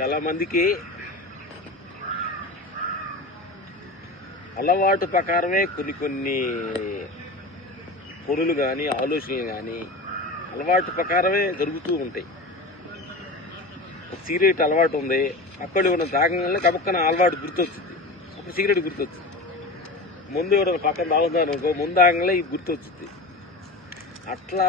చాలా మందికి అలవాటు ప్రకారమే కొన్ని కొన్ని పనులు కానీ ఆలోచనలు కానీ అలవాటు ప్రకారమే జరుగుతూ ఉంటాయి. ఒక సిగరెట్ అలవాటు ఉంది. అక్కడ ఉన్న తాగంగానే కపక్కన అలవాటు గుర్తొచ్చింది అప్పుడు సిగరెట్ గుర్తొచ్చింది ముందు ఎవరైనా పక్కన తాగుతాను అనుకో ముందు ఆగంగానే ఇది గుర్తొచ్చింది అట్లా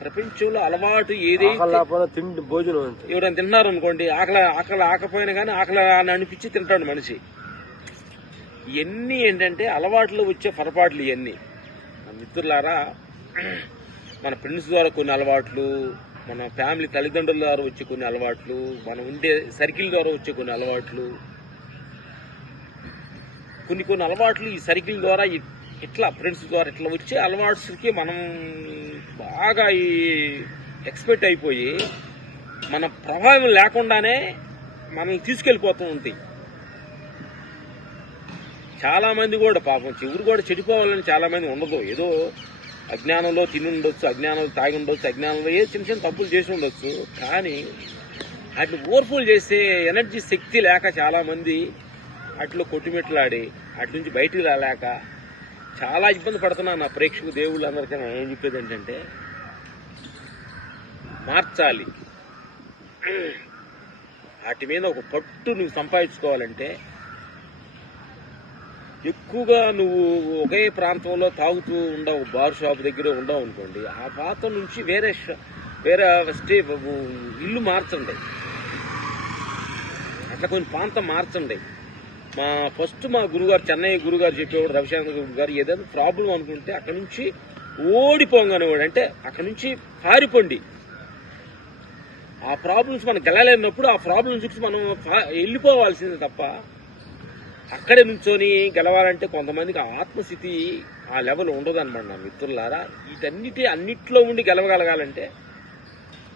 ప్రపంచంలో అలవాటు ఏదైతే తిండి భోజనం ఎవరైనా తిన్నారు అనుకోండి ఆకలి ఆకలి ఆకపోయినా కానీ ఆకలి అని అనిపించి తింటాడు మనిషి. ఇవన్నీ ఏంటంటే అలవాట్లు వచ్చే పొరపాట్లు ఇవన్నీ మన మిత్రులారా మన ఫ్రెండ్స్ ద్వారా కొన్ని అలవాట్లు మన ఫ్యామిలీ తల్లిదండ్రుల ద్వారా వచ్చే కొన్ని అలవాట్లు మనం ఉండే సర్కిల్ ద్వారా వచ్చే కొన్ని అలవాట్లు. కొన్ని కొన్ని అలవాట్లు ఈ సర్కిల్ ద్వారా ఇట్లా ఫ్రెండ్స్ ద్వారా ఇట్లా వచ్చే అలవాట్స్కి మనం బాగా ఈ ఎక్స్పెక్ట్ అయిపోయి మన ప్రభావం లేకుండానే మనల్ని తీసుకెళ్ళిపోతూ ఉంటాయి చాలామంది కూడా పాపం చివరి కూడా చెడిపోవాలని చాలామంది ఉండదు. ఏదో అజ్ఞానంలో తిని ఉండొచ్చు అజ్ఞానంలో తాగి ఉండొచ్చు అజ్ఞానంలో ఏ చిన్న చిన్న తప్పులు చేసి ఉండొచ్చు. కానీ వాటిని ఓవర్ఫుల్ చేసే ఎనర్జీ శక్తి లేక చాలామంది అట్లో కొట్టుమిట్లాడి అటు నుంచి బయటికి రాలేక చాలా ఇబ్బంది పడుతున్నాను నా ప్రేక్షకు దేవుళ్ళు అందరికీ నేను ఏం చెప్పేది ఏంటంటే మార్చాలి. వాటి మీద ఒక పట్టు నువ్వు సంపాదించుకోవాలంటే ఎక్కువగా నువ్వు ఒకే ప్రాంతంలో తాగుతూ ఉండవు బార్ షాప్ దగ్గర ఉండవు అనుకోండి ఆ పాత నుంచి వేరే వేరే స్టే ఇల్లు మార్చండి. అట్లా కొన్ని ప్రాంతం మార్చండి. మా ఫస్ట్ మా గురుగారు చెన్నై గురుగారు చెప్పేవాడు రవిశంకర్ గురుగారు ఏదైనా ప్రాబ్లం అనుకుంటే అక్కడ నుంచి ఓడిపోంగనేవాడు. అంటే అక్కడ నుంచి పారిపోండి. ఆ ప్రాబ్లమ్స్ మనం గెలలేనప్పుడు ఆ ప్రాబ్లమ్స్ చూసి మనం వెళ్ళిపోవాల్సిందే తప్ప అక్కడే నుంచొని గెలవాలంటే కొంతమందికి ఆత్మస్థితి ఆ లెవెల్ ఉండదు అనమాట నా మిత్రులారా. వీటన్నిటి అన్నిట్లో ఉండి గెలవగలగాలంటే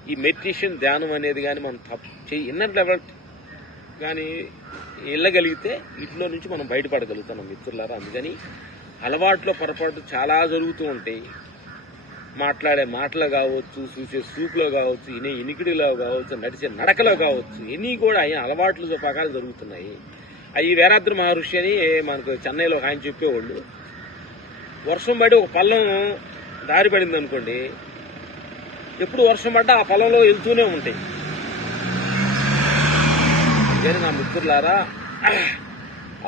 ఈ మెడిటేషన్ ధ్యానం అనేది కానీ మనం తప్పు చేయి ఇన్నర్ లెవెల్ కానీ వెళ్ళగలిగితే వీటిలో నుంచి మనం బయటపడగలుగుతాం మిత్రులారా. అందుకని అలవాట్లో పొరపాటు చాలా జరుగుతూ ఉంటాయి. మాట్లాడే మాటలు కావచ్చు చూసే సూపులో కావచ్చు ఇనే ఇనికిడిలో కావచ్చు నడిచే నడకలో కావచ్చు ఇన్ని కూడా ఆయన అలవాట్లు పకాలు జరుగుతున్నాయి. అవి వేరాద్రి మహర్షి అని మనకు చెన్నైలో ఒక ఆయన చెప్పేవాళ్ళు. వర్షం పడి ఒక పల్లం దారి పడింది అనుకోండి ఎప్పుడు వర్షం పడ్డా ఆ పొలంలో వెళ్తూనే ఉంటాయి. నా మిత్రులారా?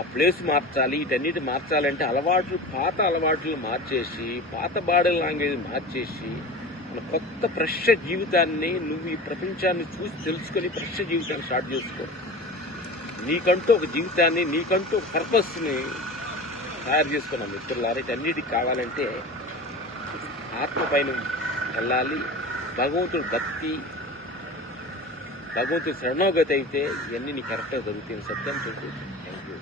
ఆ ప్లేస్ మార్చాలి వీటన్నిటి మార్చాలంటే అలవాట్లు పాత అలవాట్లు మార్చేసి పాత బాడీ లాంగ్వేజ్ మార్చేసి మన కొత్త ఫ్రెష్ జీవితాన్ని నువ్వు ఈ ప్రపంచాన్ని చూసి తెలుసుకొని ఫ్రెష్ జీవితాన్ని స్టార్ట్ చేసుకో. నీకంటూ ఒక జీవితాన్ని నీకంటూ ఒక పర్పస్ని తయారు చేసుకున్నాం మిత్రులారా. ఇటన్నిటికి కావాలంటే ఆత్మ పైన వెళ్ళాలి. భగవంతుడు భక్తి భగవంతుడు శరణోగతి అయితే ఇవన్నీ నీ కరెక్ట్గా జరుగుతాయి సత్యం తెలుసు థ్యాంక్ యూ